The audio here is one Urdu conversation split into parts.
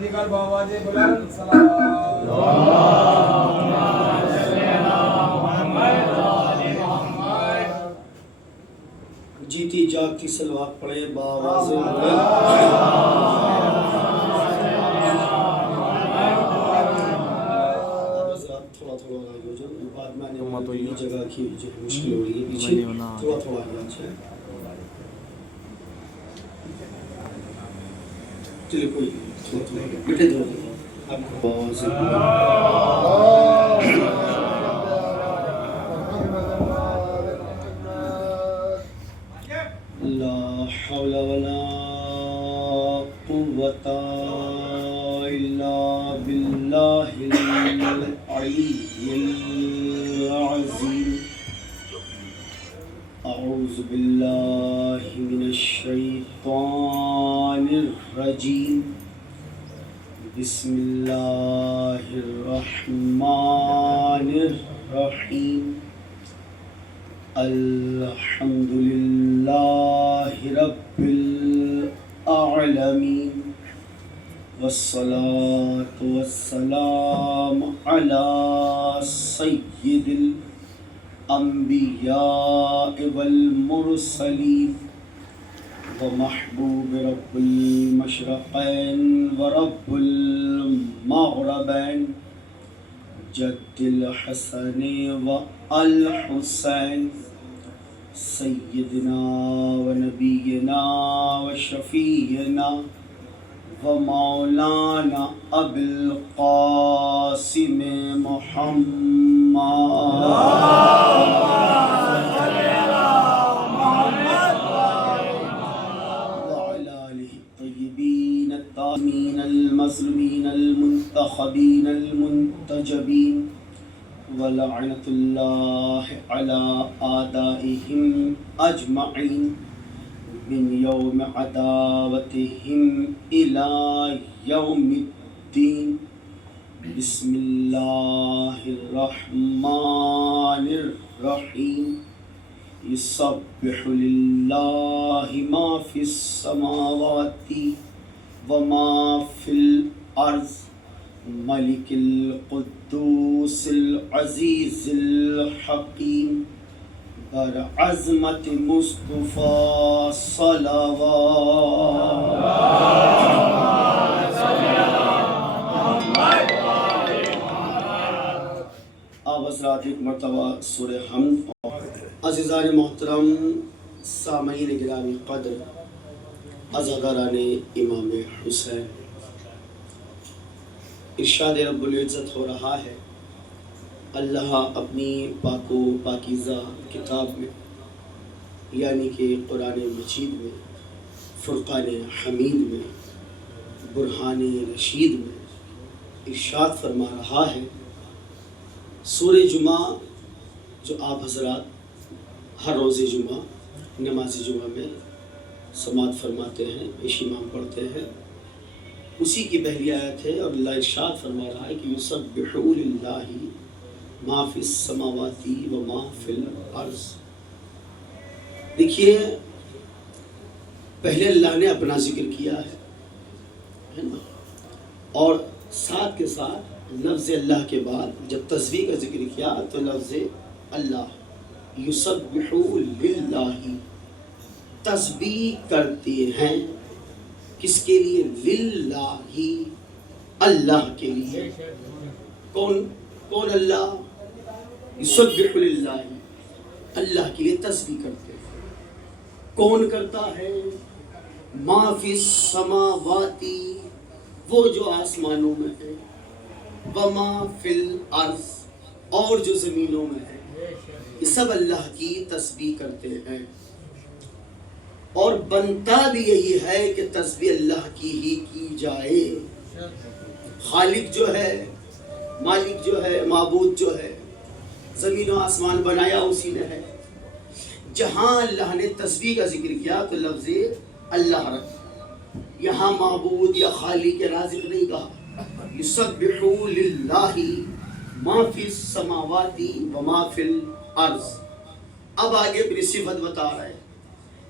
دیگر بابا جی بلند جیتی جاگتی صلوات پڑھے باواز بلند. تھوڑا تھوڑا آگے ہو جاؤ، بعد میں آنے والی جگہ کی مشکل ہو رہی ہے پیچھے، تھوڑا تھوڑا آگے اچھا ہے. چلے کوئی تھوڑا تھوڑا بیٹھے دو باواز لا حول ولا قوة إلا بالله العلي العظيم. أعوذ بالله من الشيطان الرجيم. بسم الله الرحمن الرحيم. الحمد لله رب العالمين، والصلاة والسلام على سيد الأنبياء والمرسلين، ومحبوب رب المشرقين ورب المغربين، جد الحسن والحسين، سيدنا ونبينا وشفينا ومولانا أبي القاسم محمد وعلى آله الطيبين الطاهرين المظلومين المنتخبين المنتجبين، ولعنة الله على أعدائهم أجمعين من يوم عداوتهم إلى يوم الدين. بسم الله الرحمن الرحيم. يسبح لله ما في السماوات وما في الأرض، ملك القدوس العزيز الحكيم، برعظمة مصطفى صلوات. آپ حضرات ایک مرتبہ سورہ حمد. عزیزان محترم، سامعین گرامی قدر، عزاداران امام حسین، ارشاد رب العزت ہو رہا ہے. اللہ اپنی پاک و پاکیزہ کتاب میں یعنی کہ قرآن مجید میں، فرقان حمید میں، برہان رشید میں ارشاد فرما رہا ہے. سورہ جمعہ جو آپ حضرات ہر روز جمعہ نماز جمعہ میں سماعت فرماتے ہیں، پیش امام پڑھتے ہیں، اسی کی پہلی آیت ہے. اور اللہ ارشاد فرما رہا ہے کہ یسبح للہ ما فی السماوات و ما فی الارض. دیکھیے، پہلے اللہ نے اپنا ذکر کیا ہے نا، اور ساتھ کے ساتھ لفظ اللہ کے بعد جب تسبیح کا ذکر کیا تو لفظ اللہ. یسبح للہ، تسبیح کرتے ہیں کس کے لیے؟ للہ، اللہ کے لیے. کون اللہ؟ یسبح للہ، اللہ کے لیے تسبیح کرتے ہیں. کون کرتا ہے؟ ما فی السماوات، وہ جو آسمانوں میں ہے، وما فی الارض، اور جو زمینوں میں ہے، یہ سب اللہ کی تسبیح کرتے ہیں. اور بنتا بھی یہی ہے کہ تسبیح اللہ کی ہی کی جائے. خالق جو ہے، مالک جو ہے، معبود جو ہے، زمین و آسمان بنایا اسی نے ہے. جہاں اللہ نے تسبیح کا ذکر کیا تو لفظ اللہ رکھا، یہاں معبود یا خالق یا رازق نہیں کہا. یسبح للہ ما فی السماوات و ما فی الارض. اب آگے اپنی صفت بتا رہا ہے.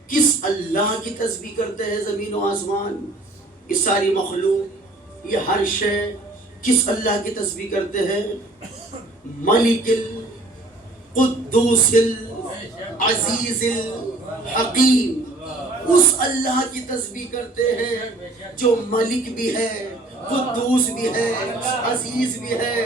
کس اللہ کی تسبیح کرتے ہیں زمین و آسمان، یہ ساری مخلوق یہ ہر شے کس اللہ کی تسبیح کرتے ہیں؟ ملک القدوس العزیز الحکیم، اس اللہ کی تسبیح کرتے ہیں جو ملک بھی ہے، قدوس بھی ہے، عزیز بھی ہے،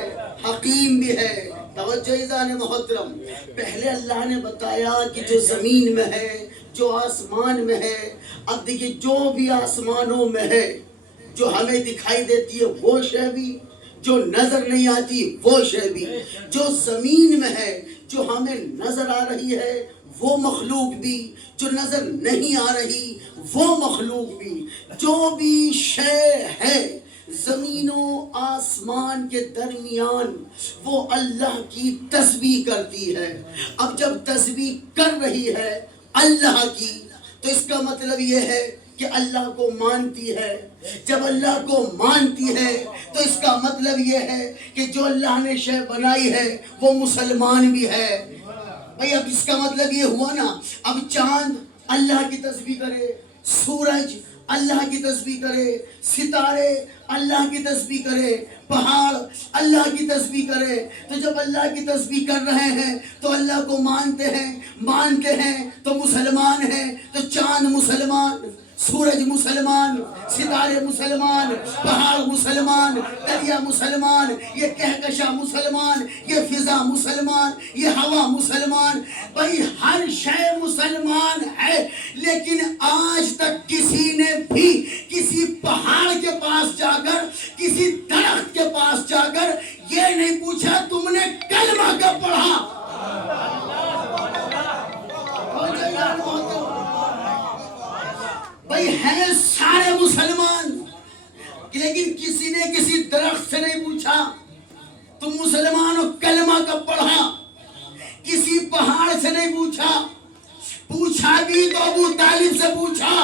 حکیم بھی ہے۔ توجہ عزیزان محترم، پہلے اللہ نے بتایا کہ جو زمین میں ہے، جو آسمان میں ہے۔ اب دیکھیے جو بھی آسمانوں میں ہے، جو ہمیں دکھائی دیتی ہے وہ شے بھی، جو نظر نہیں آتی وہ شے بھی، جو زمین میں ہے، جو ہمیں نظر آ رہی ہے وہ مخلوق بھی، جو نظر نہیں آ رہی وہ مخلوق بھی، جو بھی شے ہے زمین و آسمان کے درمیان، وہ اللہ کی تسبیح کرتی ہے۔ اب جب تسبیح کر رہی ہے اللہ کی، تو اس کا مطلب یہ ہے کہ اللہ کو مانتی ہے۔ جب اللہ کو مانتی ہے تو اس کا مطلب یہ ہے کہ جو اللہ نے شے بنائی ہے وہ مسلمان بھی ہے۔ بھئی اب اس کا مطلب یہ ہوا نا، اب چاند اللہ کی تسبیح کرے، سورج اللہ کی تسبیح کرے، ستارے اللہ کی تسبیح کرے، پہاڑ اللہ کی تسبیح کرے، تو جب اللہ کی تسبیح کر رہے ہیں تو اللہ کو مانتے ہیں تو مسلمان ہیں، تو چاند مسلمان، سورج مسلمان، ستارے مسلمان، پہاڑ مسلمان، دریا مسلمان، یہ کہکشاں مسلمان، یہ فضا مسلمان، یہ ہوا مسلمان۔ بھئی ہر شے مسلمان ہے، لیکن آج تک کسی نے بھی کسی پہاڑ کے پاس جا کر، کسی درخت کے پاس جا کر یہ نہیں پوچھا تم نے کلمہ کب پڑھا؟ بھئی ہیں سارے مسلمان، لیکن کسی نے کسی درخت سے نہیں پوچھا تم مسلمان ہو کلمہ کب پڑھا؟ کسی پہاڑ سے نہیں پوچھا بھی تو ابو طالب سے پوچھا۔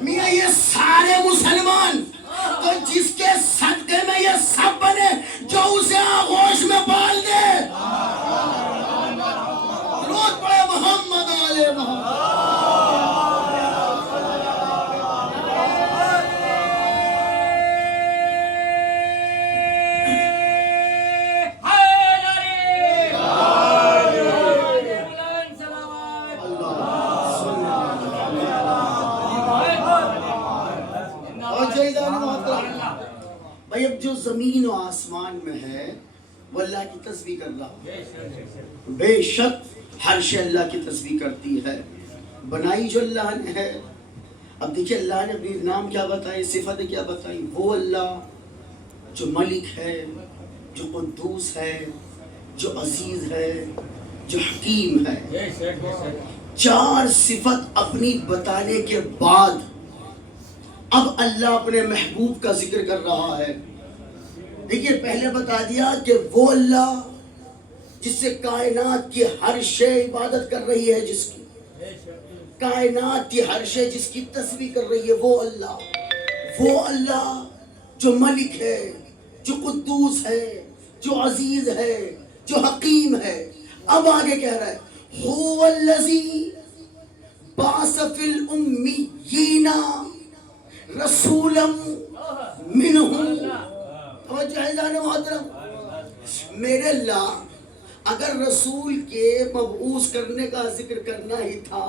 میاں یہ سارے مسلمان، تو جس کے صدقے میں یہ سب بنے، جو اسے آغوش میں پال دے۔ درود پڑھے محمد علیہ محمد۔ بھائی اب جو زمین و آسمان میں ہے وہ اللہ کی تسبیح کر رہا، بے شک ہر شے اللہ کی تسبیح کرتی ہے، بنائی جو اللہ نے ہے۔ اب دیکھیں اللہ نے اپنی نام کیا بتائی، صفتیں کیا بتائی، وہ اللہ جو ملک ہے، جو قدوس ہے، جو عزیز ہے، جو حکیم ہے۔ چار صفت اپنی بتانے کے بعد اب اللہ اپنے محبوب کا ذکر کر رہا ہے۔ دیکھیے پہلے بتا دیا کہ وہ اللہ جس سے کائنات کی ہر شے عبادت کر رہی ہے، جس کی کائنات کی ہر شے جس کی تسبیح کر رہی ہے، وہ اللہ جو ملک ہے، جو قدوس ہے، جو عزیز ہے، جو حکیم ہے۔ اب آگے کہہ رہا ہے هو الذی بعث فی الامیین رسولا منہم۔ توجہ ہے جان محترم، میرے اللہ اگر رسول کے مبعوث کرنے کا ذکر کرنا ہی تھا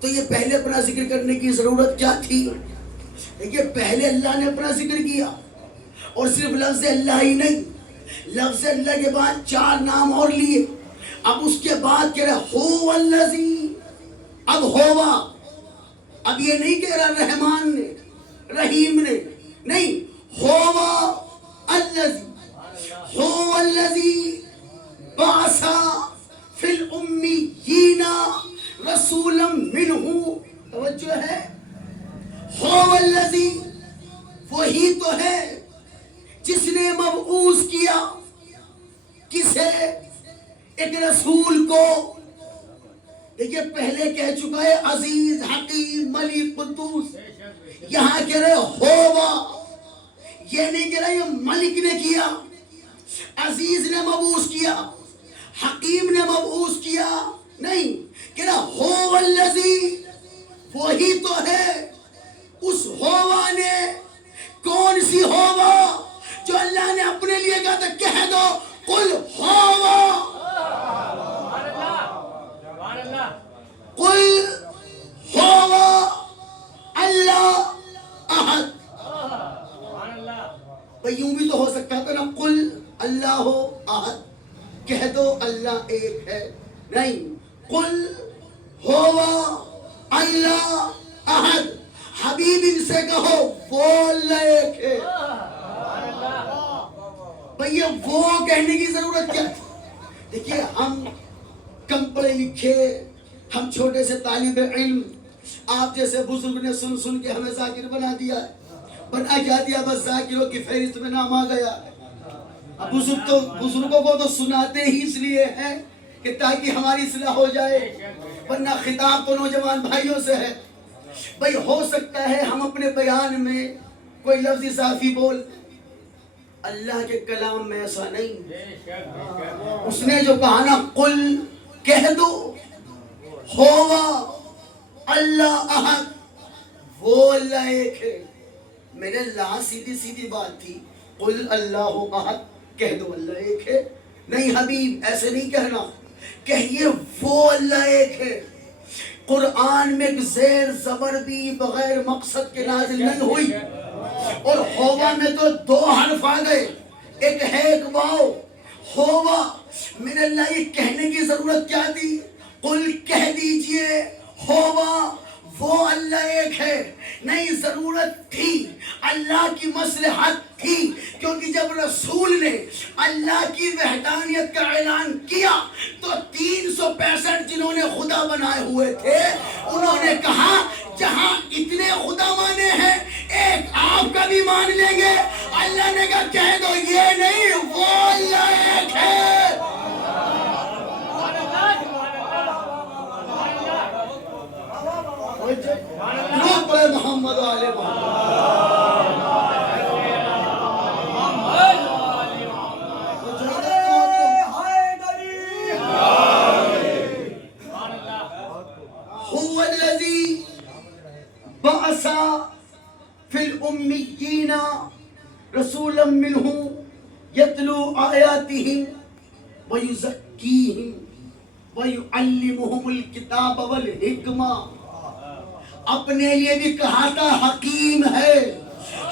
تو یہ پہلے اپنا ذکر کرنے کی ضرورت کیا تھی؟ دیکھیے پہلے اللہ نے اپنا ذکر کیا، اور صرف لفظ اللہ ہی نہیں، لفظ اللہ کے بعد چار نام اور لیے۔ اب اس کے بعد کہہ رہا ہو الذی، اب ہوا، اب یہ نہیں کہہ رہا رحمان نے، رحیم نے، نہیں، ہوا الذی بعث فی الامیین رسولا منہ۔ توجہ ہے، هو الذی وہی تو ہے جس نے مبعوث کیا، کسے؟ ایک رسول کو۔ دیکھیے پہلے کہہ چکا ہے عزیز، حکیم، ملک، قدوس، یہاں کہہ رہے ہوا، یہ نہیں کہہ رہے یہ ملک نے کیا، عزیز نے مبعوث کیا، حکیم نے مبعوث کیا، نہیں، کہہ رہا ہو الذی، وہی تو ہے، اس ہو ہوا نے، کون سی ہوا جو اللہ نے اپنے لیے کہا تھا کہہ دو قل ہوا، قل ہوا اللہ احد. بھئی یوں بھی تو ہو سکتا تھا نا، قل اللہ احد، کہہ دو اللہ ایک ہے. نہیں، قل ہوا اللہ احد. حبیب ان سے کہو وہ اللہ ایک ہے. بھئی وہ کہنے کی ضرورت کیا تھی؟ دیکھیے ہم کم پڑھے لکھے، ہم چھوٹے سے طالب علم، آپ جیسے بزرگ نے سن سن کے ہمیں ذاکر بنا دیا ہے. بنا کیا دیا؟ بس ذاکروں کی فہرست میں نام آ گیا. بزرگوں کو تو سناتے ہی اس لیے ہیں کہ تاکہ ہماری اصلاح ہو جائے، ورنہ خطاب تو نوجوان بھائیوں سے ہے. بھئی ہو سکتا ہے ہم اپنے بیان میں کوئی لفظ اضافی بول، اللہ کے کلام میں ایسا نہیں. اس نے جو کہا نا قل کہہ دو ہوا اللہ احد، وہ اللہ ایک ہے. میرے اللہ سیدھی سیدھی بات تھی، قل اللہ احد، کہہ دو اللہ ایک ہے. نہیں حبیب ایسے نہیں کہنا، کہیے وہ اللہ ایک ہے. قرآن میں ایک زیر زبر بھی بغیر مقصد کے نازل نہیں ہوئی، اور ہوا میں تو دو حرف آ گئے، ایک ہے ایک واو. ہوا میرے اللہ یہ کہنے کی ضرورت کیا تھی؟ قل کہہ دیجئے ہوا وہ اللہ ایک ہے. نہیں، ضرورت تھی، اللہ کی مصلحت تھی، کیونکہ جب رسول نے اللہ کی وحدانیت کا اعلان کیا تو 365 جنہوں نے خدا بنائے ہوئے تھے انہوں نے کہا جہاں اتنے خدا مانے ہیں ایک آپ کا بھی مان لیں گے. اللہ نے کہا کہہ دو یہ نہیں وہ اللہ ایک ہے. محمد علیہ هو الذي بعث في الأميين رسولا منهم يتلو آياتهم ويزكيهم ويعلمهم الكتاب والحکمہ. اپنے لیے بھی کہا تھا حکیم ہے،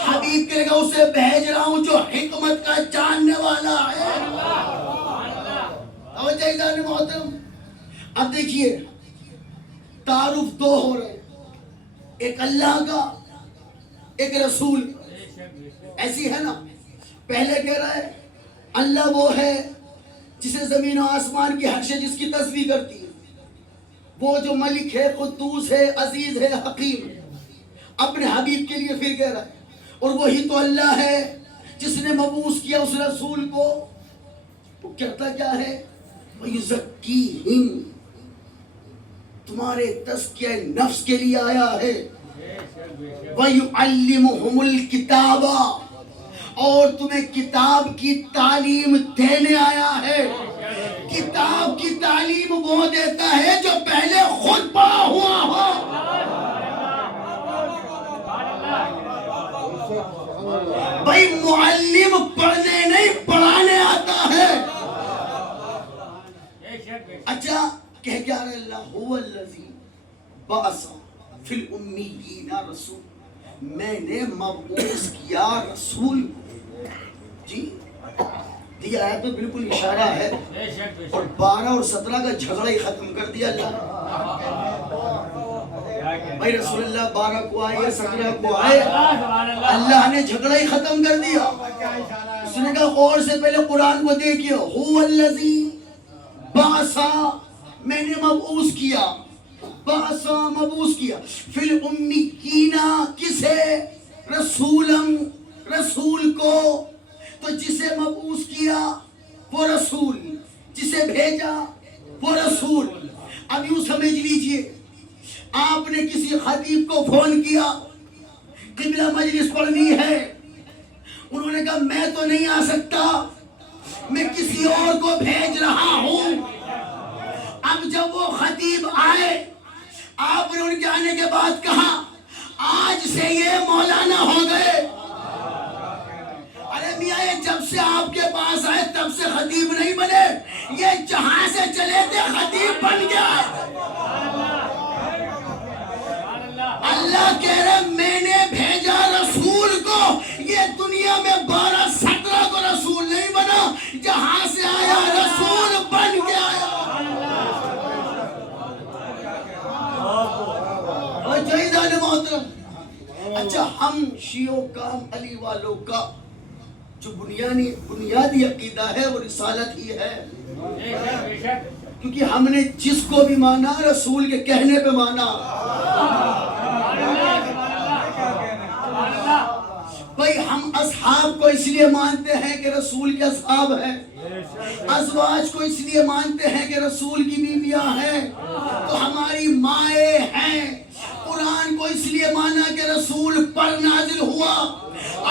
حبیب کے لگا اسے بھیج رہا ہوں جو حکمت کا جاننے والا ہے. توجہ عزیزان محترم، اب دیکھیے تعارف دو ہو رہے، ایک اللہ کا ایک رسول. ایسی ہے نا، پہلے کہہ رہا ہے اللہ وہ ہے جسے زمین و آسمان کی ہر شے جس کی تسبیح کرتی ہے، وہ جو ملک ہے، قدوس ہے، عزیز ہے، حکیم. اپنے حبیب کے لیے پھر کہہ رہا ہے اور وہی تو اللہ ہے جس نے مبعوث کیا اس رسول کو. وہ کہتا کیا ہے؟ وَيُزَكِّيهِمْ، تمہارے تزکیہ نفس کے لیے آیا ہے. وَيُعَلِّمُهُمُ الْكِتَابَ، اور تمہیں کتاب کی تعلیم دینے آیا ہے. کتاب کی تعلیم وہ دیتا ہے جو پہلے خود پڑھا ہوا ہو. بھائی معلم پڑھنے نہیں پڑھانے آتا ہے. اچھا کہہ کیا رہے اللہ هو الذی بعث فی الامیین رسول، میں نے مبعوث کیا رسول. جی یہ آیت میں بالکل اشارہ ہے، اور 12 اور 17 کا جھگڑا ہی ختم کر دیا اللہ. بھائی رسول اللہ 12 کو آئے 17 کو آئے، اللہ نے جھگڑا ہی ختم کر دیا. اس نے کہا اور سے پہلے قرآن کو دیکھئے، هو الذی بعث، میں نے مبعوث کیا، بعث مبعوث کیا، فی الامیین، کسے؟ رسول کو. تو جسے مبعوث کیا وہ رسول، جسے بھیجا وہ رسول. اب یوں سمجھ لیجئے آپ نے کسی خطیب کو فون کیا، قبلہ مجلس پڑھنی ہے، انہوں نے کہا میں تو نہیں آ سکتا، میں کسی اور کو بھیج رہا ہوں. اب جب وہ خطیب آئے، آپ نے ان کے آنے کے بعد کہا آج سے یہ مولانا ہو گئے. ارے میاں یہ جب سے آپ کے پاس آئے تب سے خطیب نہیں بنے, یہ جہاں سے چلے تھے خطیب بن گیا. اللہ کہہ رہے میں نے بھیجا رسول کو, یہ دنیا میں 12-17 کو رسول نہیں بنا, جہاں سے آیا رسول بن کے آیا. اور جائیدان محترم, اچھا ہم شیعوں کا, علی والوں کا جو بنیادی عقیدہ ہے وہ رسالت ہی ہے, کیونکہ ہم نے جس کو بھی مانا رسول کے کہنے پہ مانا. بھئی ہم اصحاب کو اس لیے مانتے ہیں کہ رسول کے اصحاب ہیں, ازواج کو اس لیے مانتے ہیں کہ رسول کی بیویاں ہیں تو ہماری مائیں ہیں. قرآن کو اس لیے مانا کہ رسول پر نازل ہوا,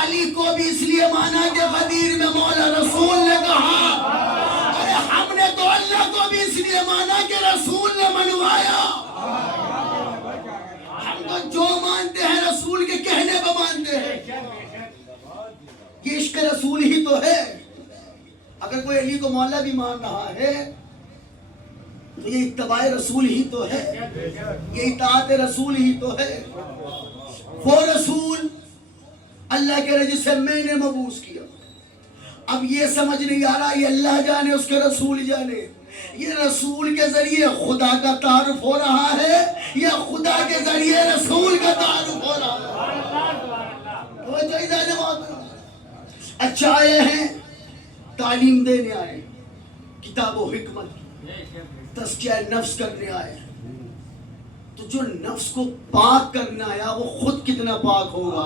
علی کو بھی اس لیے مانا کہ غدیر میں مولا رسول نے کہا. ارے ہم نے تو اللہ کو بھی اس لیے مانا کہ رسول نے منوایا. ہم تو جو مانتے ہیں رسول کے کہنے پہ مانتے ہیں. یہ عشق رسول ہی تو ہے. اگر کوئی علی کو مولا بھی مان رہا ہے تو یہ اتباع رسول ہی تو ہے, یہ اطاعت رسول ہی تو ہے. وہ رسول اللہ کے رجل سے میں نے مبعوث کیا. اب یہ سمجھ نہیں آ رہا یہ اللہ جانے اس کے رسول جانے, یہ رسول کے ذریعے خدا کا تعارف ہو رہا ہے یا خدا کے ذریعے رسول کا تعارف ہو رہا ہے. وہ جائیدان محترم, اچھا آئے ہیں تعلیم دینے آئے, کتاب و حکمت تزکیہ نفس کرنے آئے, تو جو نفس کو پاک کرنا آیا وہ خود کتنا پاک ہوگا.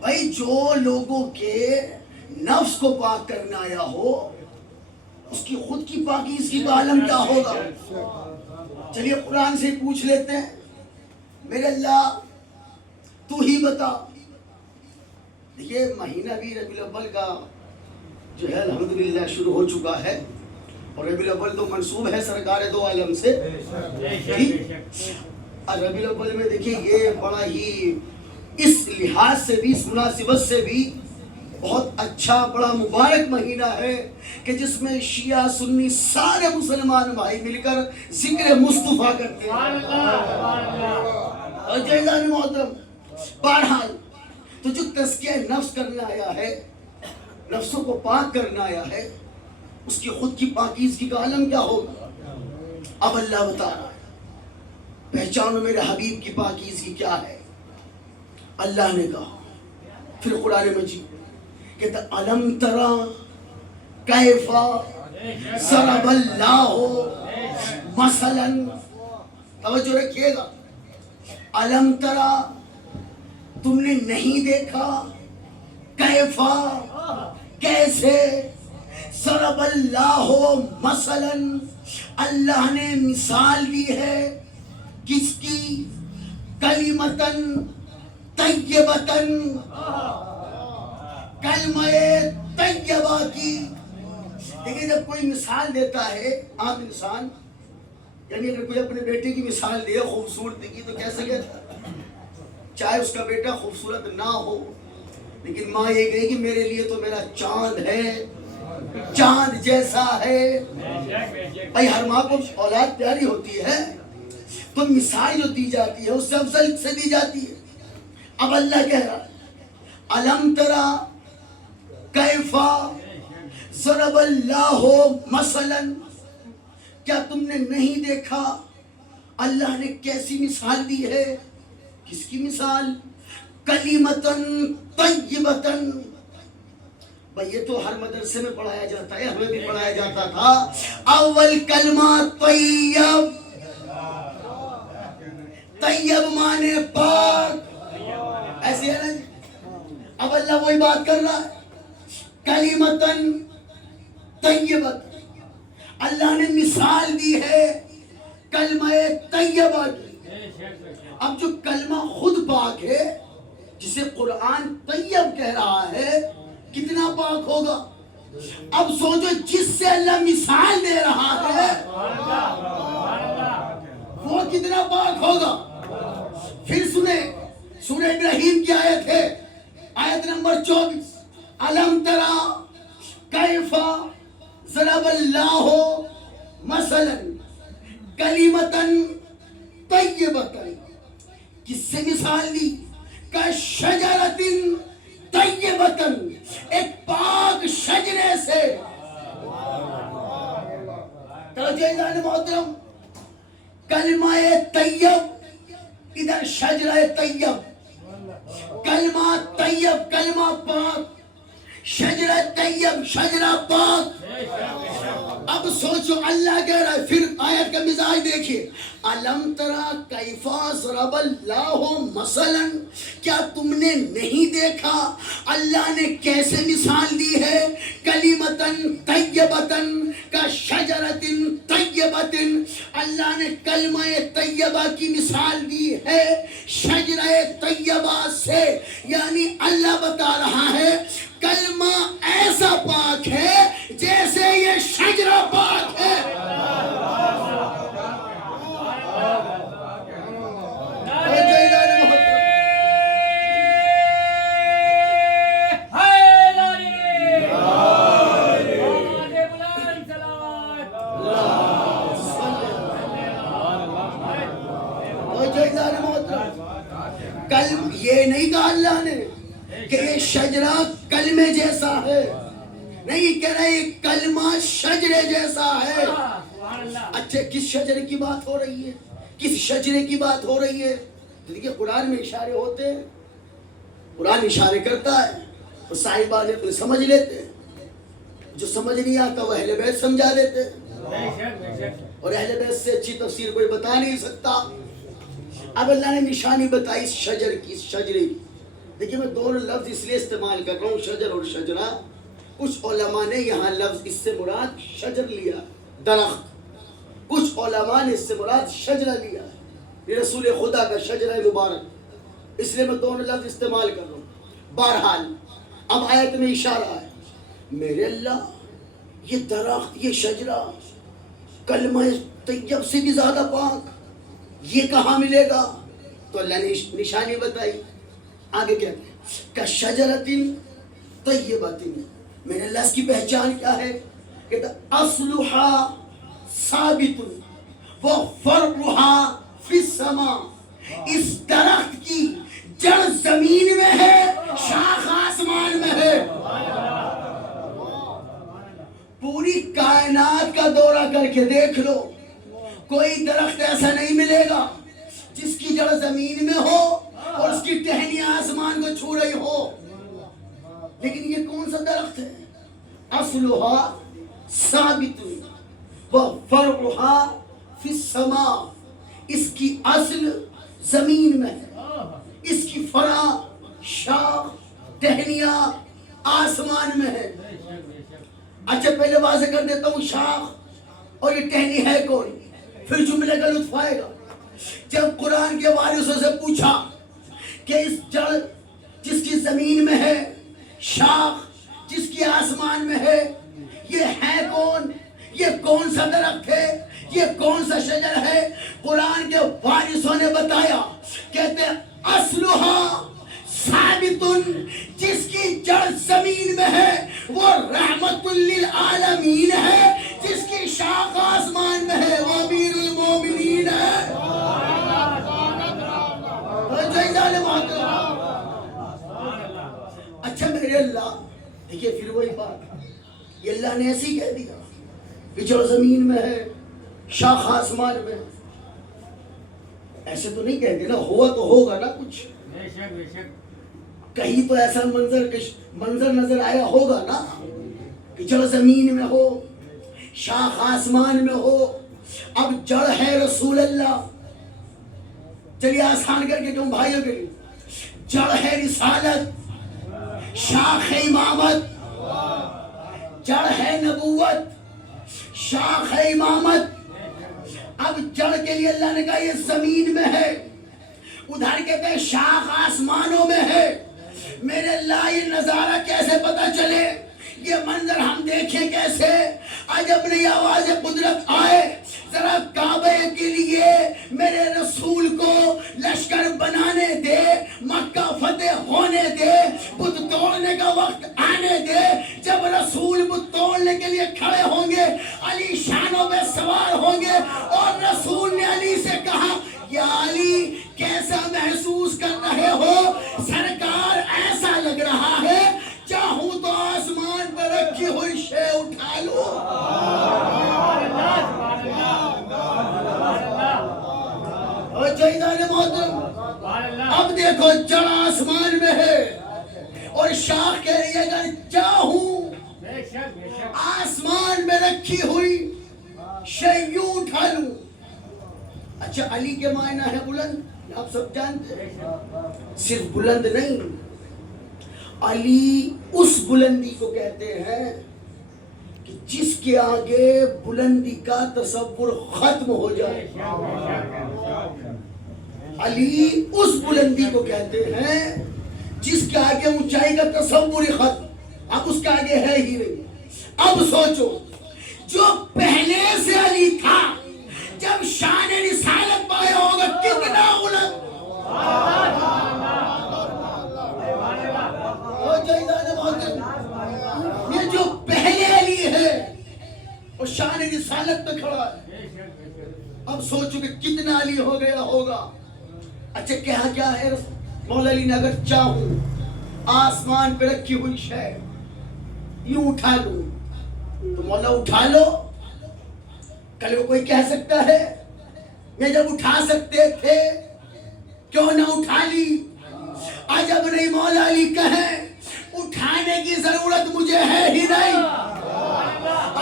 بھائی جو لوگوں کے نفس کو پاک کرنا آیا ہو اس کی خود کی پاکیزگی کا عالم کیا ہوگا. چلیے قرآن سے پوچھ لیتے ہیں, میرے اللہ تو ہی بتا. دیکھیے مہینہ بھی ربیع الاول کا جو ہے الحمدللہ شروع ہو چکا ہے, اور ربیع الاول تو منسوب ہے سرکار دو عالم سے. ربیع الاول میں دیکھیے یہ بڑا ہی اس لحاظ سے بھی, اس مناسبت سے بھی بہت اچھا بڑا مبارک مہینہ ہے کہ جس میں شیعہ سنی سارے مسلمان بھائی مل کر ذکر مصطفیٰ کرتے ہیں. اور جائیدان محترم, بہرحال تو جو تزکیہ نفس کرنا آیا ہے, نفسوں کو پاک کرنا آیا ہے, اس کی خود کی پاکیزگی کا عالم کیا ہوگا. اب اللہ بتا رہا ہے پہچانو میرے حبیب کی پاکیزگی کیا ہے. اللہ نے کہا پھر قرآن مجید کہتا الم ترا کیف ضرب اللہ مثلا, توجہ رکھیے گا, الم ترا تم نے نہیں دیکھا, کیفا کیسے, ضرب اللہ مثلا اللہ نے مثال دی ہے کس کی, کلمتن طیبتن, کلمہ طیبہ کی. دیکھیں جب کوئی مثال دیتا ہے عام انسان, یعنی اگر کوئی اپنے بیٹے کی مثال دے خوبصورتی کی تو کیسے کہتا ہے, چاہے اس کا بیٹا خوبصورت نہ ہو لیکن ماں یہ کہے کہ میرے لیے تو میرا چاند ہے, چاند جیسا ہے. بھائی ہر ماں کو اولاد پیاری ہوتی ہے تو مثال جو دی جاتی ہے اس سے افضل سے دی جاتی ہے. اب اللہ کہہ رہا الم ترا کیفا ضرب اللہ مثلا, کیا تم نے نہیں دیکھا اللہ نے کیسی مثال دی ہے. کس کی مثال, کلمتن طیبتن. بھئی یہ تو ہر مدرسے میں پڑھایا جاتا ہے, ہمیں بھی پڑھایا جاتا تھا. اول کلمہ طیب, طیب مانے پاک, ایسے ہے نا. اب اللہ وہی بات کر رہا ہے کلمتن طیبت, اللہ نے مثال دی ہے کلمہ طیبہ کی. اب جو کلمہ خود پاک ہے جسے قرآن طیب کہہ رہا ہے کتنا پاک ہوگا. اب سوچو جس سے اللہ مثال دے رہا ہے وہ کتنا پاک ہوگا. پھر سنیں سورہ ابراہیم کی آیت ہے, آیت نمبر 24. الم ترا کیف ضرب اللہ مثلا کلمۃ طیبۃ, کس سے مثال دی؟ کشجرۃ طیبۃ, ایک پاک شجرے سے. توجہ محترم, کلمہ طیب ادھر شجرہ طیب, کلمہ طیب کلمہ پاک, شجرہ طیب شجرہ پاک. اب سوچو اللہ کہہ رہا ہے, پھر آیت کا مزاج دیکھیے. الم ترا کیف ضرب اللہ مثلا, کیا تم نے نہیں دیکھا اللہ نے کیسے مثال دی ہے؟ کلمۃ طیبۃ کشجرۃ طیبۃ, اللہ نے کلمہ طیبہ کی مثال دی ہے شجرہ طیبہ سے. یعنی اللہ بتا رہا ہے کلمہ ایسا پاک ہے جیسے یہ شجرہ پاک ہے. یہ نہیں کہا اللہ نے کہ یہ شجرہ کلمے جیسا ہے, نہیں کہہ رہے کلمہ شجرے جیسا ہے. اچھا کس شجرے کی بات ہو رہی ہے؟ کس شجرے کی بات ہو رہی ہے؟ دیکھیے قرآن میں اشارے ہوتے ہیں, قرآن اشارے کرتا ہے, وہ صاحبہ نے سمجھ لیتے, جو سمجھ نہیں آتا وہ اہل بیت سمجھا دیتے, اور اہل بیت سے اچھی تفسیر کوئی بتا نہیں سکتا. اب اللہ نے نشانی بتائی اس شجر کی, اس شجرے کی. دیکھیے میں دونوں لفظ اس لیے استعمال کر رہا ہوں, شجر اور شجرہ. کچھ علماء نے یہاں لفظ اس سے مراد شجر لیا, درخت. کچھ علماء نے اس سے مراد شجرہ لیا, یہ رسول خدا کا شجرہ مبارک. اس لیے میں دونوں لفظ استعمال کر رہا ہوں. بہرحال اب آیت میں اشارہ ہے, میرے اللہ یہ درخت, یہ شجرہ کلمہ طیب سے بھی زیادہ پاک, یہ کہاں ملے گا؟ تو اللہ نے نشانی بتائی. آگے کہتے ہیں کشجرۃ طیبۃ, میرے اللہ اس کی پہچان کیا ہے؟ کہتا اصلها ثابت وفرعها فی السماء, اس درخت کی جڑ زمین میں ہے, شاخ آسمان میں ہے. پوری کائنات کا دورہ کر کے دیکھ لو, کوئی درخت ایسا نہیں ملے گا جس کی جڑ زمین میں ہو اور اس کی ٹہنیاں آسمان کو چھو رہی ہو. لیکن یہ کون سا درخت ہے؟ اصلها ثابت وفرعها فی السماء, اس کی اصل زمین میں ہے, اس کی فرع شاخ ٹہنیاں آسمان میں ہے. اچھا پہلے واضح کر دیتا ہوں شاخ اور یہ ٹہنی ہے کون, پھر جملے کا لطف آئے گا. جب قرآن کے وارثوں سے پوچھا کہ اس جڑ جس کی زمین میں ہے, شاخ جس کی آسمان میں ہے, یہ ہے کون, یہ کون سا درخت ہے, یہ کون سا شجر ہے؟ قرآن کے وارثوں نے بتایا, کہتے اصلها ثابت, جس کی جڑ زمین میں ہے وہ رحمت للعالمین ہے, جس کی شاخ آسمان میں ہے وہ امیر المومنین ہے. اچھا میرے اللہ, دیکھیے پھر وہی بات, یہ اللہ نے ایسی کہہ دیا کہ جڑ زمین میں ہے, شاخ آسمان میں. ایسے تو نہیں کہتے نا, ہوا تو ہوگا نا کچھ, کہیں تو ایسا منظر نظر آیا ہوگا نا کہ جڑ زمین میں ہو, شاخ آسمان میں ہو. اب جڑ ہے رسول اللہ, چلیے آسان کر کے کیوں بھائیوں کے لیے, جڑ ہے رسالت, شاخ ہے امامت, جڑ ہے نبوت, شاخ ہے امامت. اب جڑ کے لیے اللہ نے کہا یہ زمین میں ہے, ادھر کہتے ہیں شاخ آسمانوں میں ہے. میرے اللہ یہ نظارہ کیسے پتا چلے, یہ منظر ہم دیکھیں کیسے؟ عجب نہیں آواز قدرت آئے, ذرا کعبے کے لیے میرے رسول کو لشکر بنانے دے، مکہ فتح ہونے دے، بت توڑنے کا وقت آنے دے۔ جب رسول بت توڑنے کے لیے کھڑے ہوں گے، علی شانوں پہ سوار ہوں گے، اور رسول نے علی سے کہا یا علی کیسا محسوس کر رہے ہو؟ سرکار ایسا لگ رہا ہے چاہوں تو آسمان پر رکھی ہوئی شے اٹھا لوں۔ اب دیکھو جڑ آسمان میں ہے اور شاخ کہہ رہی ہے اگر چاہوں آسمان میں رکھی ہوئی شے یوں اٹھا لوں۔ اچھا علی کے معنی ہے بلند، آپ سب جانتے ہیں، صرف بلند نہیں، علی اس بلندی کو کہتے ہیں کہ جس کے آگے بلندی کا تصور ختم ہو جائے۔ علی اس بلندی کو کہتے ہیں جس کے آگے اونچائی کا تصور ہی ختم، اب اس کے آگے ہے ہی نہیں۔ اب سوچو جو پہلے سے علی تھا جب شان رسالت پایا ہوگا کتنا بلند۔ یہ جو پہلے علی ہے وہ شان رسالت پہ کھڑا ہے، اب سوچو کہ کتنا علی ہو گیا ہوگا۔ اچھا کیا ہے مولا علی نے اگر چاہوں آسمان پہ رکھی ہوئی شے یوں اٹھا لوں تو مولا اٹھا لو۔ کل وہ کوئی کہہ سکتا ہے یہ جب اٹھا سکتے تھے کیوں نہ اٹھا لی؟ عجب نہیں مولا علی کہیں اٹھانے کی ضرورت مجھے ہے ہی نہیں۔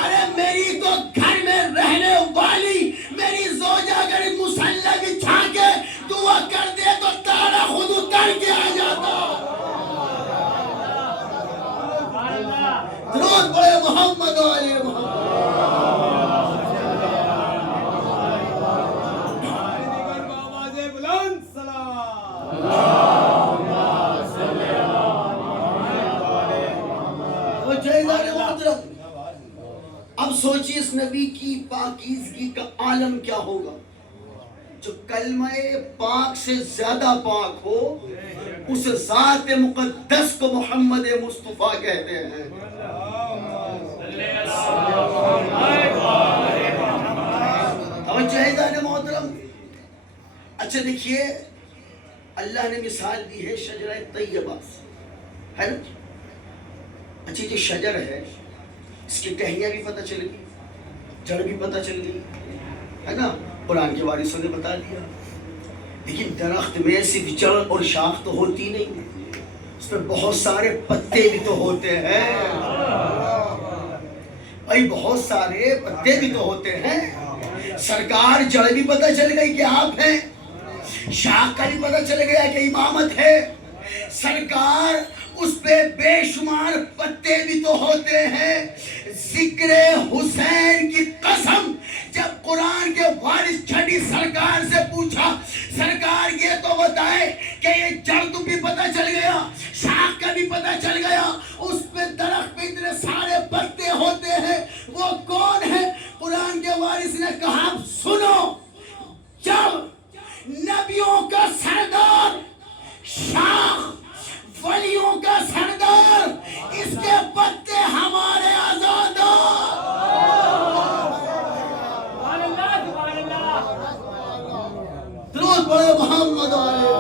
ارے میری تو گھر میں رہنے والی میری زوجہ اگر مصلی بچھا کے دعا کر دے تو تارا خود اتر کے آ جاتا۔ درود پڑھے محمد و علی محمد۔ اب سوچیے اس نبی کی پاکیزگی کا عالم کیا ہوگا جو کلمہ پاک سے زیادہ پاک ہو، اس ذات مقدس کو محمد مصطفیٰ کہتے ہیں۔ توجہ محترم، اچھا دیکھیے اللہ نے مثال دی ہے شجرہ طیبہ سے، ہے نا؟ اچھی جو شجر ہے اس کی ٹہنیاں بھی پتہ چل گئی، جڑ بھی پتہ چل گئی، ہے نا؟ قرآن کے وارثوں نے بتا دیا۔ لیکن درخت میں صرف جڑ اور شاخ تو ہوتی نہیں، اس میں بہت سارے پتے بھی تو ہوتے ہیں بھائی، بہت سارے پتے بھی تو ہوتے ہیں۔ سرکار جڑ بھی پتہ چل گئی کہ آپ ہیں، شاخ کا بھی پتہ چل گیا کہ امامت ہے، سرکار اس پہ بے شمار پتے بھی تو ہوتے ہیں۔ ذکر حسین کی قسم جب قرآن کے وارث چھٹی سرکار سے پوچھا سرکار یہ تو بتائے کہ یہ جڑ تو بھی پتہ چل گیا، شاخ کا بھی پتہ چل گیا، اس پہ درخت پہ اتنے سارے پتے ہوتے ہیں، وہ کون ہے؟ قرآن کے وارث نے کہا سنو، جب نبیوں کا سردار، شاخ ولیوں کا سردار، اس کے پتے ہمارے آزادار۔ درود پڑھو محمد علیہ۔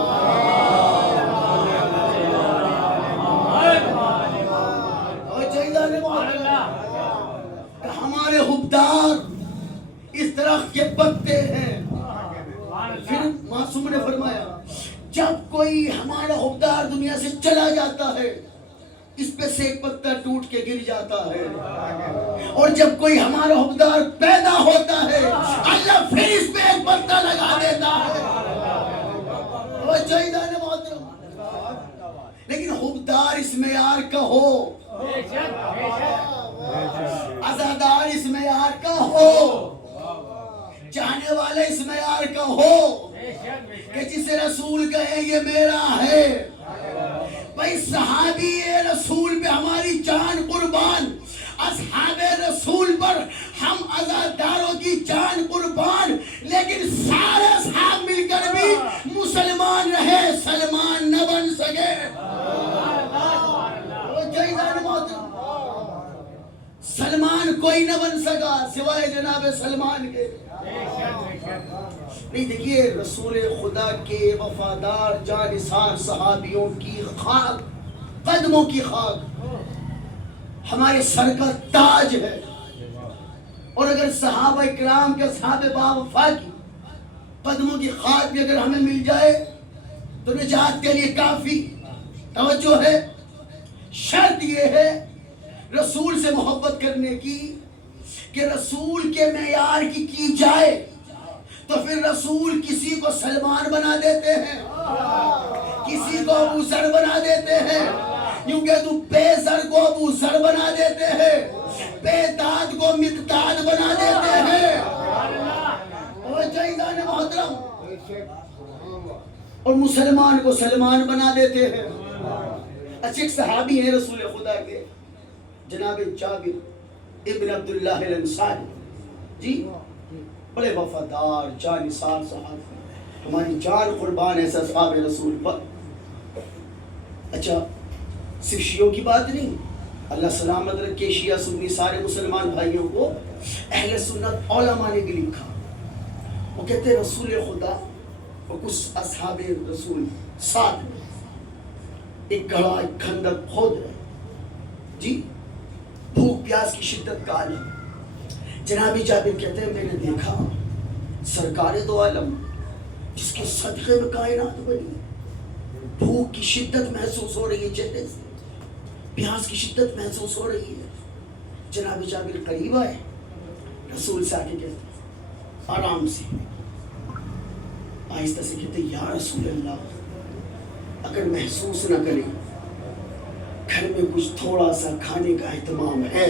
ہمارے حبدار اس درخت کے پتے ہیں۔ پھر معصوم نے فرمایا جب کوئی ہمارا حبدار دنیا سے چلا جاتا ہے اس پہ سے ایک پتا ٹوٹ کے گر جاتا ہے، اور جب کوئی ہمارا حبدار پیدا ہوتا ہے اللہ پھر اس پہ ایک پتا لگا دیتا ہے۔ وہ چاہیدہ نے محترم، لیکن حبدار اس معیار کا ہو، عزادار اس معیار کا ہو، چاہنے والا اس معیار کا ہو کہ جسے رسول کہے یہ میرا ہے۔ بھائی صحابی رسول پہ ہماری جان قربان، اصحاب رسول پر ہم عزاداروں کی جان قربان، لیکن سارے اصحاب کوئی نہ بن سکا سوائے جناب سلمان کے. نہیں دیکھیے رسول خدا کے وفادار جانثار صحابیوں کی خاک، قدموں کی خاک ہمارے سر کا تاج ہے. اور اگر صحابہ کرام کے اصحاب باوفا کی قدموں کی خاک بھی اگر ہمیں مل جائے تو نجات کے لیے کافی. توجہ ہے، شرط یہ ہے رسول سے محبت کرنے کی کہ رسول کے معیار کی جائے. تو پھر رسول کسی کو سلمان بنا دیتے ہیں، کسی کو ابو ذر بنا دیتے ہیں، کیونکہ تو بے ذر کو ابو ذر بنا دیتے ہیں، بے داد کو مقداد بنا دیتے ہیں. محترم، اور مسلمان کو سلمان بنا دیتے ہیں. اچھا ایک صحابی ہیں رسول خدا کے، جناب جابر ابن عبداللہ الانصاری جی، بڑے وفادار جانثار صحابی، ہماری جان قربان ہے اصحاب رسول پر. اچھا صرف شیعوں کی بات نہیں، اللہ سلامت رکھے شیعہ سنی سارے مسلمان بھائیوں کو اہل سنت علماء نے بھی لکھا. وہ کہتے ہیں رسول خدا اور کچھ اصحاب رسول ساتھ ایک گڑھا ایک کھندق کھود رہے جی، بھوک پیاس کی شدت کا عالم. جناب جابر کہتے ہیں میں نے دیکھا سرکار دو عالم جس کے صدقے میں کائنات بنی، بھوک کی شدت محسوس ہو رہی ہے، چہرے سے پیاس کی شدت محسوس ہو رہی ہے. جناب جابر قریب آئے، رسول سے آگے کہتے آرام سے آہستہ سے کہتے یا رسول اللہ اگر محسوس نہ کریں گھر میں کچھ تھوڑا سا کھانے کا اہتمام ہے،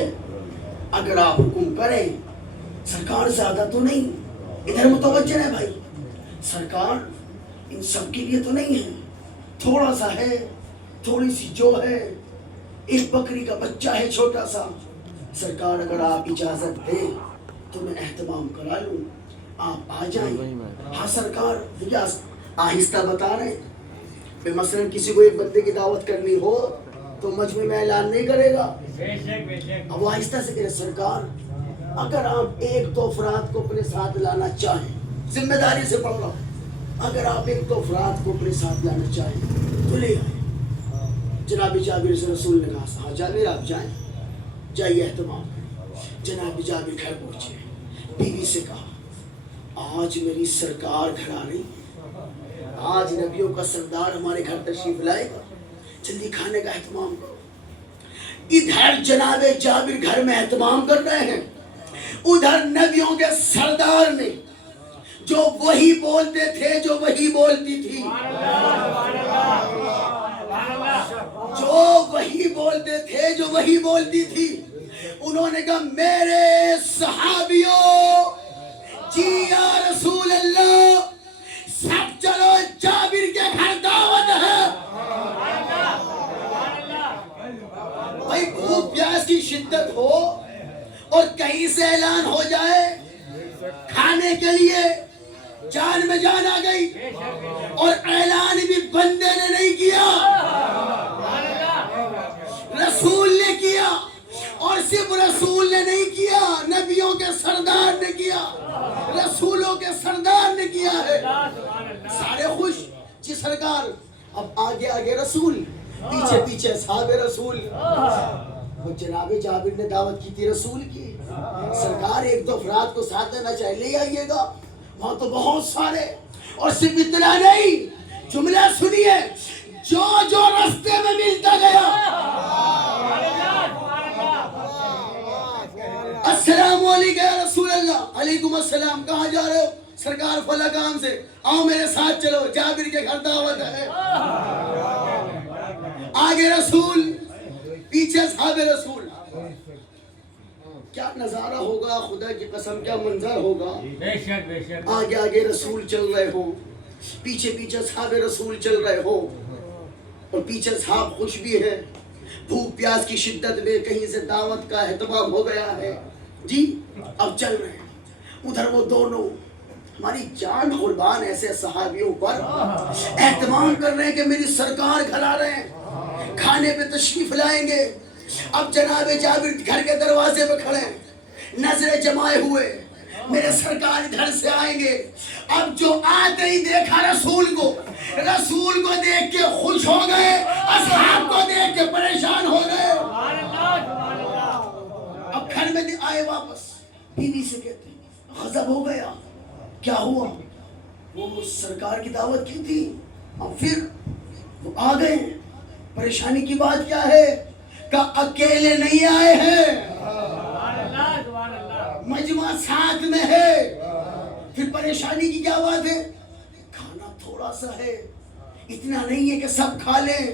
اگر آپ حکم کریں. سرکار زیادہ تو نہیں، ادھر متوجہ ہے بھائی، سرکار ان سب کے لیے تو نہیں ہے، تھوڑا سا ہے، تھوڑی سی جو ہے، ایک بکری کا بچہ ہے چھوٹا سا. سرکار اگر آپ اجازت دیں تو میں اہتمام کرا لوں، آپ آ جائیں. ہاں سرکار دیکھیے آہستہ بتا رہے ہیں، مثلا کسی کو ایک بندے کی دعوت کرنی ہو تو مجمع میں اعلان نہیں کرے گا. اب وہ آہستہ سے کہے سرکار اگر آپ ایک دو افراد کو اپنے ساتھ لانا چاہیں، ذمہ داری سے پڑھ رہا ہوں، اگر آپ ایک دو افراد کو اپنے ساتھ لانا چاہیں تو لے آئیں. جناب جابر سے رسول نے کہا ہاں جابر آپ جائیں، جائیے اہتمام کریں. جناب جابر گھر پہنچے، بیوی سے کہا آج میری سرکار گھر آ رہی ہے، آج نبیوں کا سردار ہمارے گھر تشریف لائے گا، جلدی کھانے کا اہتمام کرو. ادھر جناب جابر گھر میں اہتمام کر رہے ہیں، ادھر نبیوں کے سردار نے جو وہی بولتے تھے جو وہی بولتی تھی، جو وہی بولتے تھے جو وہی بولتی تھی، انہوں نے کہا میرے صحابیوں جی یا رسول اللہ سب چلو جابر کے گھر دعوت ہے. بھائی بھوک پیاس کی شدت ہو اور کہیں سے اعلان ہو جائے کھانے کے لیے، جان میں جان آ گئی. اور اعلان بھی بندے نے نہیں کیا، رسول نے کیا. اور صرف رسول نے نہیں کیا، نبیوں کے سردار نے کیا، رسولوں کے سردار نے کیا ہے. سارے خوش جی سرکار. اب آگے آگے رسول، پیچھے پیچھے اصحاب رسول. وہ جناب جابر نے دعوت کی تھی رسول کی، سرکار ایک دو افراد کو ساتھ لینا چاہے لے آئیے گا، وہاں تو بہت سارے. اور صرف اتنا نہیں، جملہ سنیے، جو جو راستے میں ملتا گیا السلام علیکم یا رسول اللہ، علیکم السلام، کہاں جا رہے ہو؟ سرکار فلاں کام سے، آؤ میرے ساتھ چلو جابر کے گھر دعوت ہے. آگے رسول، پیچھے اصحاب رسول. کیا نظارہ ہوگا، خدا کی قسم کیا منظر ہوگا. آگے آگے رسول چل رہے ہو، پیچھے پیچھے اصحاب رسول چل رہے ہو، اور پیچھے اصحاب خوش بھی ہے. بھوک پیاس کی شدت میں کہیں سے دعوت کا اہتمام ہو گیا ہے جی. اب چل رہے ہیں، ادھر وہ دونوں ہماری جان قربان ایسے صحابیوں پر اہتمام کر رہے ہیں کہ میری سرکار گھر آ رہے ہیں، کھانے پہ تشریف لائیں گے. اب جناب جابر گھر کے دروازے پہ کھڑے ہیں، نظریں جمائے ہوئے میرے سرکار ادھر سے آئیں گے. اب جو آتے ہی دیکھا رسول کو دیکھ کے خوش ہو گئے, اصحاب کو دیکھ کے پریشان ہو گئے. اب گھر میں آئے واپس, بیوی سے کہتے ہیں غضب ہو گیا, کیا ہوا؟ وہ سرکار کی دعوت کی تھی, اب پھر وہ آ گئے, پریشانی کی بات کیا ہے؟ کہ اکیلے نہیں آئے ہیں, مجمع ساتھ میں ہے. پھر پریشانی کی کیا بات ہے؟ کھانا تھوڑا سا ہے, اتنا نہیں ہے کہ سب کھا لیں.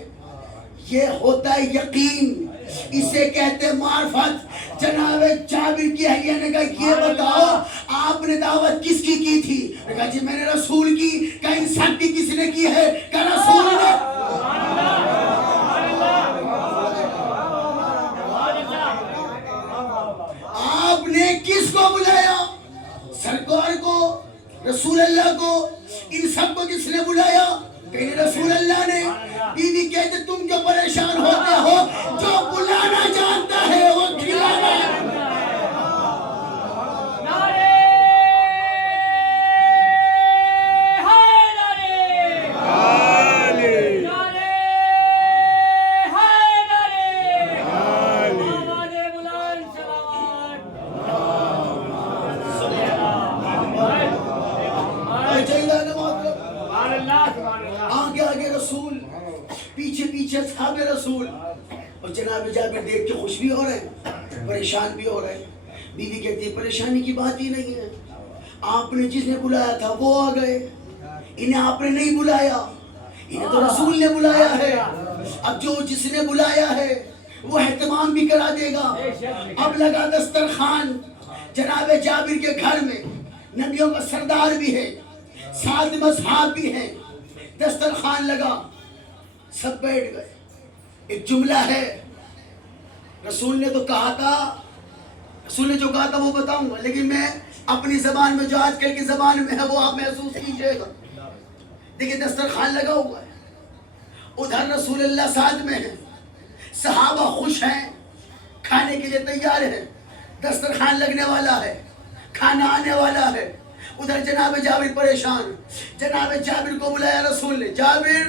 یہ ہوتا ہے یقین, اسے کہتے معرفت. جناب جابر کی اہلیہ نے کہا یہ بتاؤ آپ نے دعوت کس کی تھی؟ کہا جی میں نے رسول کی. کہا ان سب کی کس نے کی ہے؟ کہا رسول نے. آپ نے کس کو بلایا؟ سرکار کو, رسول اللہ کو. ان سب کو کس نے بلایا؟ کہ رسول اللہ نے. بیوی کہتے تم جو پریشان ہوتے ہو, جو بلانا جانتا ہے وہ کھلانا. آگے رسول, پیچھے پیچھے اصحاب رسول. اور جناب جابر دیکھ کے خوش بھی ہو رہے ہیں, پریشان بھی ہو رہے ہیں. بیوی کہتی ہے پریشانی کی بات ہی نہیں ہے, آپ نے جس نے بلایا تھا وہ آ گئے, انہیں آپ نے نہیں بلایا, انہیں تو رسول نے بلایا ہے. اب جو جس نے بلایا ہے وہ اہتمام بھی کرا دے گا. اب لگا دسترخوان جناب جابر کے گھر میں, نبیوں کا سردار بھی ہے, ساتھ مصحاب بھی ہیں. دسترخوان لگا, سب بیٹھ گئے. ایک جملہ ہے, رسول نے تو کہا تھا, رسول نے جو کہا تھا وہ بتاؤں گا, لیکن میں اپنی زبان میں جو آج کل کی زبان میں ہے وہ آپ محسوس کیجئے گا. دیکھیں دسترخوان لگا ہوا ہے, ادھر رسول اللہ ساتھ میں ہیں, صحابہ خوش ہیں, کھانے کے لیے تیار ہیں, دسترخوان لگنے والا ہے, کھانا آنے والا ہے. ادھر جناب جابر پریشان. جناب جابر کو بلایا رسول نے. جابر,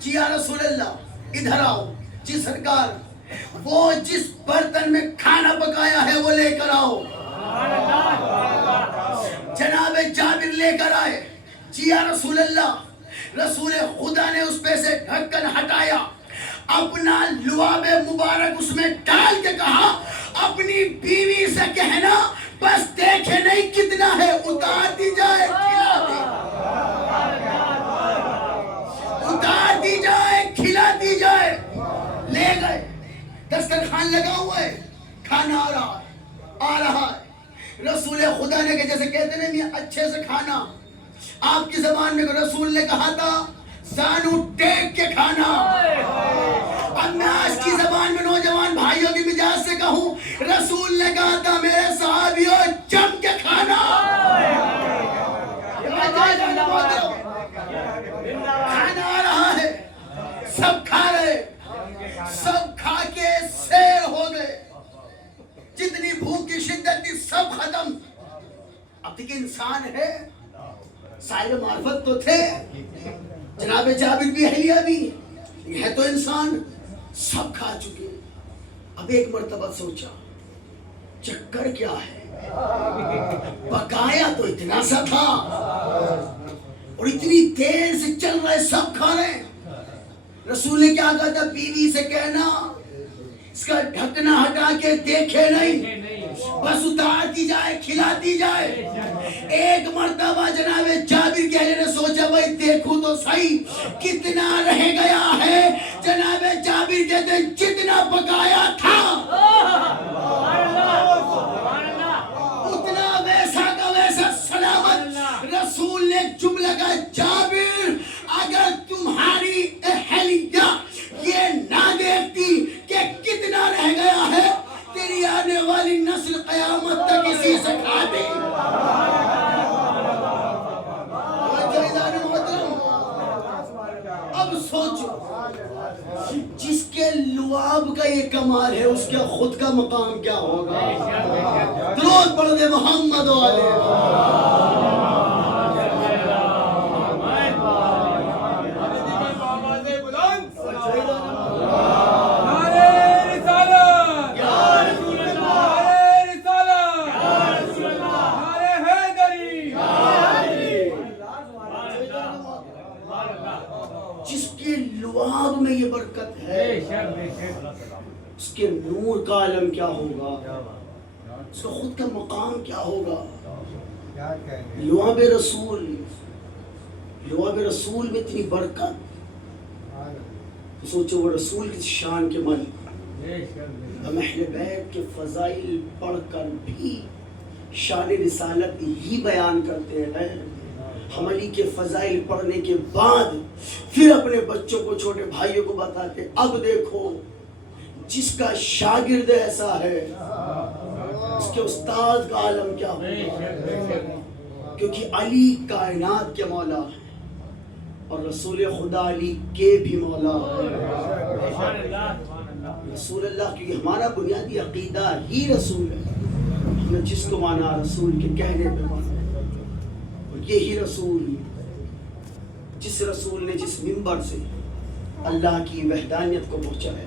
جی یا رسول اللہ ادھر آؤ. جی سرکار, وہ جس برتن میں کھانا پکایا ہے وہ لے کر آؤ. جناب جابر لے کر آئے. جی یا رسول اللہ. رسول خدا نے اس پہ سے ڈھکن ہٹایا, اپنا لعاب مبارک اس میں ڈال کے کہا اپنی بیوی سے کہنا بس دیکھے نہیں کتنا ہے, اتار دی جائے کھلا دی, اتار دی جائے کھلا دی جائے. لے گئے, دسترخوان لگا ہوا ہے, کھانا آ رہا ہے. رسول خدا نے کہ جیسے کہتے ہیں میاں اچھے سے کھانا, آپ کی زبان میں رسول نے کہا تھا زانو ٹیک کے کھانا. اب میں آج کی زبان میں نوجوان بھائیوں کی مجاز سے کہوں, رسول نے کہا تھا میرے صحابیوں جم کے کھانا. کھانا آ رہا ہے, سب کھا رہے, سب کھا کے سیر ہو گئے. جتنی بھوک کی شدت تھی سب ختم. اب دیکھیں انسان ہے, صاحب معرفت تو تھے, جناب جابر بھی اہلیہ بھی ہے, تو انسان سب کھا چکے. اب ایک مرتبہ سوچا چکر کیا ہے, پکایا تو اتنا سا تھا اور اتنی دیر سے چل رہا ہے, سب کھا رہے ہیں. رسول نے کیا کہا تھا, بیوی سے کہنا اس کا ڈھکنا ہٹا کے دیکھے نہیں, بس اتار دی جائے کھلا دی جائے. ایک مرتبہ جناب جابر کے نے سوچا بھائی دیکھوں تو صحیح کتنا رہ گیا ہے. جناب جابر کہتے ہیں جتنا پکایا تھا اتنا ویسا کا ویسا سلامت. رسول نے جملہ کہا جابر اگر تمہاری اہلیہ یہ نہ دیکھتی کہ کتنا رہ گیا ہے, تیری آنے والی نسل قیامت تک اسی سے کھاتی. اب سوچو جس کے لعاب کا یہ کمال ہے اس کا خود کا مقام کیا ہوگا؟ درود پڑھ دے محمد علیہ۔ جس کے لعاب میں یہ برکت ہے اس کے نور کا عالم کیا ہوگا؟ اس کا خود کا مقام کیا ہوگا؟ لعاب رسول میں اتنی برکت، تو سوچو وہ رسول کی شان کے مالک، ہم اہل بیت کے فضائل پڑھ کر بھی شان رسالت ہی بیان کرتے ہیں۔ ہم علی کے فضائل پڑھنے کے بعد پھر اپنے بچوں کو، چھوٹے بھائیوں کو بتاتے، اب دیکھو جس کا شاگرد ایسا ہے اس کے استاد کا عالم کیا ہوگا، کیونکہ علی کائنات کے مولا ہے اور رسول خدا علی کے بھی مولا ہے۔ رسول اللہ، کیونکہ ہمارا بنیادی عقیدہ ہی رسول ہے، ہم نے جس کو مانا رسول کے کہنے پہ مانا، اور یہی رسول، جس رسول نے جس منبر سے اللہ کی وحدانیت کو پہنچایا،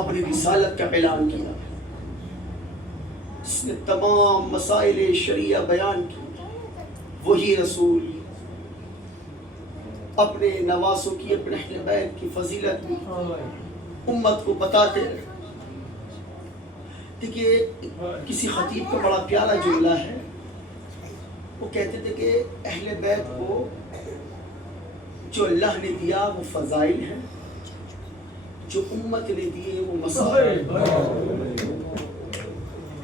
اپنی رسالت کا اعلان کیا، جس نے تمام مسائل شریعہ بیان کی، وہی رسول اپنے نواسوں کی، اپنے اہل بیت کی فضیلت بھی امت کو بتاتے رہے۔ دیکھیے کسی خطیب کا بڑا پیارا جملہ ہے، وہ کہتے تھے کہ اہل بیت کو جو اللہ نے دیا وہ فضائل ہیں، جو امت نے دیے وہ مسائل۔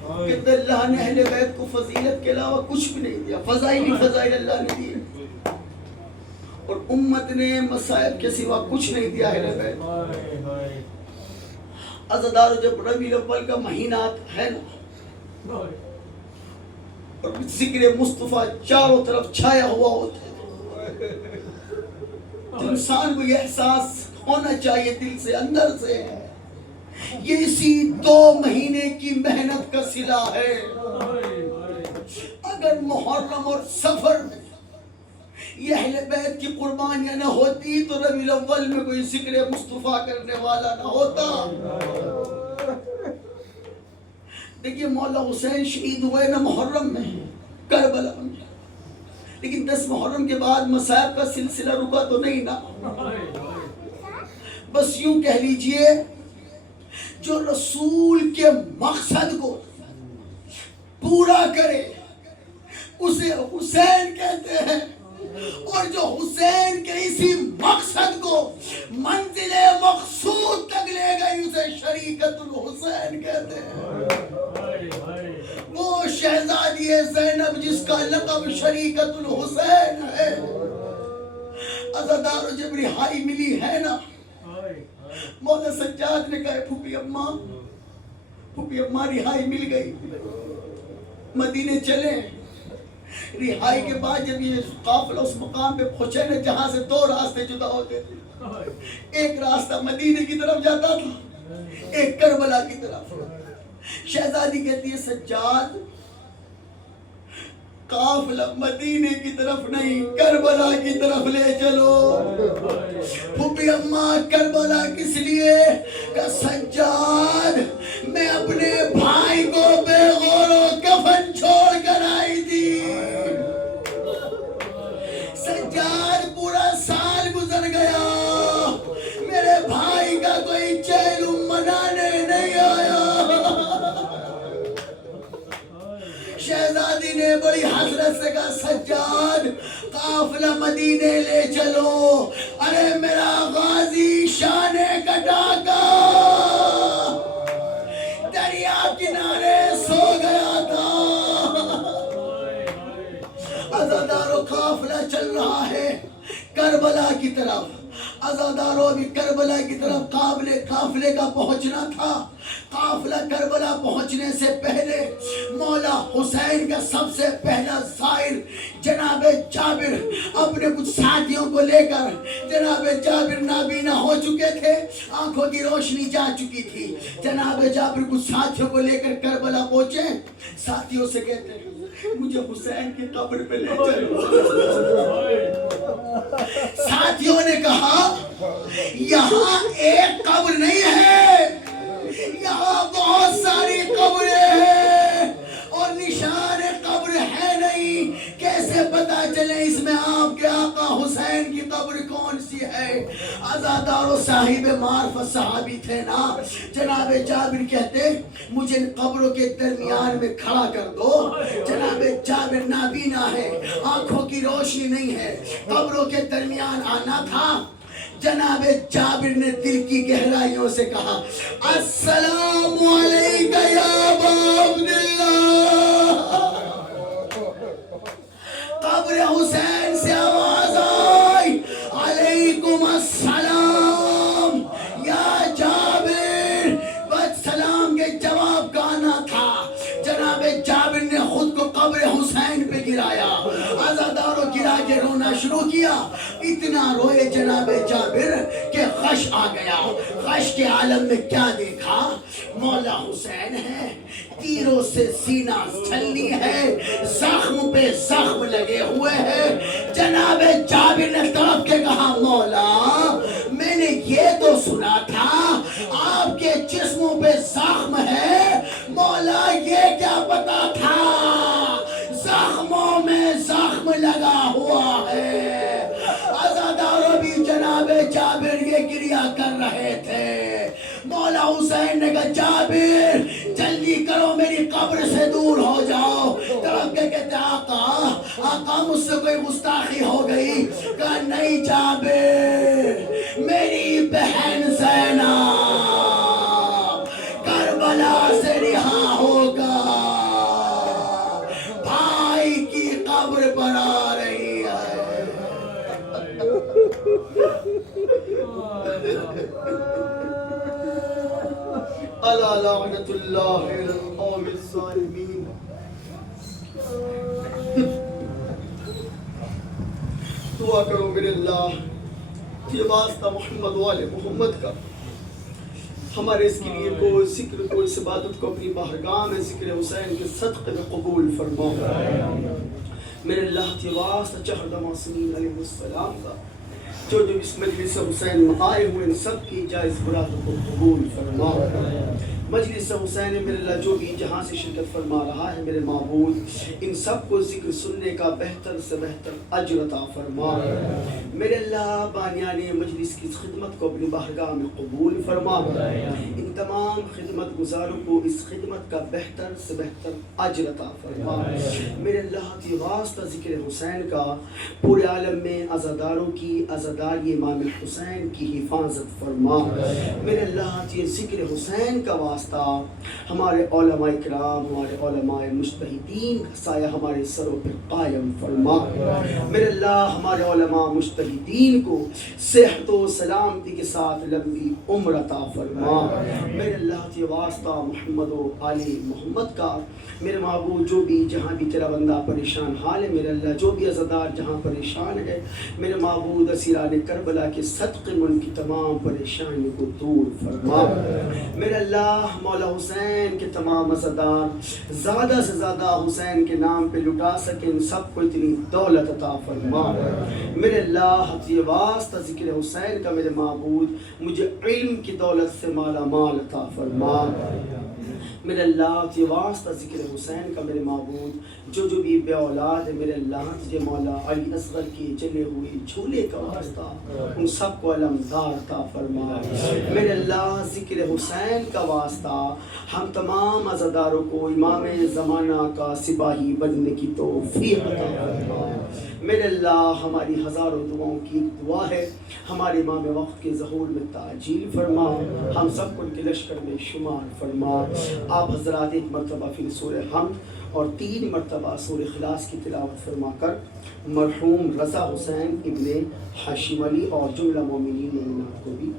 کہ اللہ نے اہل بیت کو فضیلت کے علاوہ کچھ بھی نہیں دیا، فضائل ہی فضائل اللہ نے دیے، اور امت نے مصائب کے سوا کچھ نہیں دیا اہل بیت۔ عزادارو، جب ربیع الاول کا مہینہ ہے نا، اور ذکر مصطفیٰ چاروں طرف چھایا ہوا ہوتا ہے، تو انسان کو یہ احساس ہونا چاہیے دل سے، اندر سے، یہ اسی 2 مہینے کی محنت کا صلہ ہے۔ اگر محرم اور سفر میں یہ اہل بیت کی قربانیاں نہ ہوتی تو ربیع الاول میں کوئی ذکر مصطفیٰ کرنے والا نہ ہوتا۔ دیکھیے مولا حسین شہید ہوئے نا محرم میں، کربلا میں، لیکن 10 محرم کے بعد مصائب کا سلسلہ رکا تو نہیں نا۔ بس یوں کہہ لیجئے، جو رسول کے مقصد کو پورا کرے اسے حسین کہتے ہیں، اور جو حسین کے اسی مقصد کو منزل مقصود تک لے گئی اسے شریکت الحسین کہتے ہیں۔ وہ شہزادی زینب جس کا لقب شریکت الحسین ہے، عزادارو، جب رہائی ملی ہے نا، مولا سجاد نے کہا پھوپھی اماں رہائی مل گئی، مدینے چلیں۔ رہائی کے بعد جب یہ قافلہ اس مقام پہ پہنچے نا جہاں سے 2 راستے جدا ہوتے تھے، ایک راستہ مدینے کی طرف جاتا تھا، ایک کربلا کی طرف۔ شہزادی کہتی ہے سجاد، قافلہ مدینے کی طرف نہیں کربلا کی طرف لے چلو۔ پھوپھی اماں کربلا کس لیے؟ کہ سجاد، میں اپنے بھائی کو بے غور و کفن چھوڑ کر آئی تھی۔ سجاد، پورا سال گزر گیا، میرے بھائی کا کوئی چہلم منانے نہیں آیا۔ شہزادی نے بڑی حسرت سے کہا سجاد، قافلہ مدینے لے چلو۔ ارے میرا غازی شان کٹا کا دریا کنارے سو گیا تھا۔ عزادارو، قافلہ چل رہا ہے کربلا کی طرف۔ عزادارو، ابھی کربلا کی طرف قافلے کا پہنچنا تھا قافلہ کربلا پہنچنے سے پہلے مولا حسین کا سب سے پہلا زائر جناب جابر اپنے کچھ ساتھیوں کو لے کر، جناب جابر نابینا ہو چکے تھے، آنکھوں کی روشنی جا چکی تھی، جناب جابر کچھ ساتھیوں کو لے کر کربلا پہنچے، ساتھیوں سے کہتے ہیں مجھے حسین کی قبر پہ لے چلو۔ ساتھیوں نے کہا یہاں ایک قبر نہیں ہے، یہاں بہت ساری قبریں ہیں اور نشان قبر ہے نہیں، کیسے پتا چلے اس میں آپ کے آقا حسین کی قبر کون سی ہے؟ عزادار و صاحب معرفت صحابی تھے نا، جناب جابر کہتے مجھے ان قبروں کے درمیان میں کھڑا کر دو۔ جناب جابر نابینا ہے، آنکھوں کی روشنی نہیں ہے، قبروں کے درمیان آنا تھا۔ جناب جابر نے دل کی گہرائیوں سے کہا السلام علیکہ یا ابا عبداللہ۔ قبر حسین سے آواز آئی علیکم السلام یا جابر، بس سلام کے جواب کا آنا تھا۔ جناب جابر نے خود کو قبر حسین پہ گرایا، عزاداروں گرا کے رونا شروع کیا، اتنا روئے جناب جابر کہ غش آ گیا۔ غش کے عالم میں کیا دیکھا؟ مولا حسین ہے، تیروں سے سینہ چھلنی ہے، زخم پہ زخم لگے ہوئے ہیں۔ جناب جابر نے تڑپ کے کہا مولا میں نے یہ تو سنا تھا آپ کے جسموں پہ زخم ہے، مولا یہ کیا پتا تھا زخموں میں زخم لگا ہوا ہے۔ عزاداروں بھی جناب جابر یہ گریہ کر رہے تھے۔ مولا حسین نے کہا جابر جلدی کرو میری قبر سے دور ہو جاؤ۔ تڑپ کے کہتے آقا مجھ سے کوئی گستاخی ہو گئی؟ کہا نہیں جابر، میری بہن زینب کربلا سے رہا ہوگا، بھائی کی قبر پر آ رہی ہے۔ الا لعنت اللہ علی القوم الظالمین۔ دعا کرو میرے اللہ یہ واسطہ محمد والے محمد کا، ہمارے اس کے لیے کو ذکر کو اس عبادت کو اپنی بارگاہ میں ذکر حسین کے صدقے میں قبول فرماؤ۔ میرے اللہ کے واسطہ چہر معصومین علیہ السلام کا جو اس مجلس حسین میں آئے ہوئے ان سب کی جائز مرادوں کو قبول فرماؤ۔ مجلس حسین میرے اللہ جو بھی جہاں سے شرکت فرما رہا ہے میرے معبود ان سب کو ذکر سننے کا بہتر سے بہتر اجر عطا فرما۔ میرے اللہ بانیان مجلس کی خدمت کو اپنی بارگاہ میں قبول فرما۔ ان تمام خدمت گزاروں کو اس خدمت کا بہتر سے بہتر اجر عطا فرما۔ میرے اللہ کی واسطہ ذکر حسین کا پورے عالم میں عزاداروں کی عزاداری امام حسین کی حفاظت فرما۔ میرے اللہ کی ذکر حسین کا واسطہ ہمارے علماء کرام ہمارے علماء مجتہدین کا سایہ ہمارے سروں پہ قائم فرما۔ میرے اللہ ہمارے علماء مجتہدین کو صحت و سلامتی کے ساتھ لمبی عمر عطا فرما۔ میرے اللہ کے واسطہ محمد و آل محمد کا میرے معبود جو بھی جہاں بھی تیرا بندہ پریشان حال ہے میرے اللہ جو بھی عزادار جہاں پریشان ہے میرے معبود اسیران کربلا کے صدقے میں ان کی تمام پریشانیوں کو دور فرما۔ میرے اللہ مولا حسین کے تمام عزادار زیادہ سے زیادہ حسین کے نام پہ لٹا سکیں ان سب کو اتنی دولت عطا فرما۔ میرے اللہ یہ واسطہ ذکر حسین کا میرے معبود مجھے علم کی دولت سے مالا مال عطا فرما۔ میرے اللہ یہ واسطہ ذکر حسین کا میرے معبود جو بھی بے اولاد ہے میرے اللہ تجھے مولا علی اصغر کے جلے ہوئے جھولے کا واسطہ ان سب کو علمدار عطا فرما۔ میرے اللہ ذکر حسین کا واسطہ ہم تمام عزاداروں کو امام زمانہ کا سپاہی بننے کی توفیق عطا فرما۔ میرے اللہ ہماری ہزاروں دعاؤں کی ایک دعا ہے ہمارے امام وقت کے ظہور میں تعجیل فرما، ہم سب کو ان کے لشکر میں شمار فرما۔ آپ حضرات ایک مرتبہ پھر سورہ حمد اور 3 مرتبہ سورہ اخلاص کی تلاوت فرما کر مرحوم رضا حسین ابن ہاشم علی اور جملہ مومنین مومنات کو بھی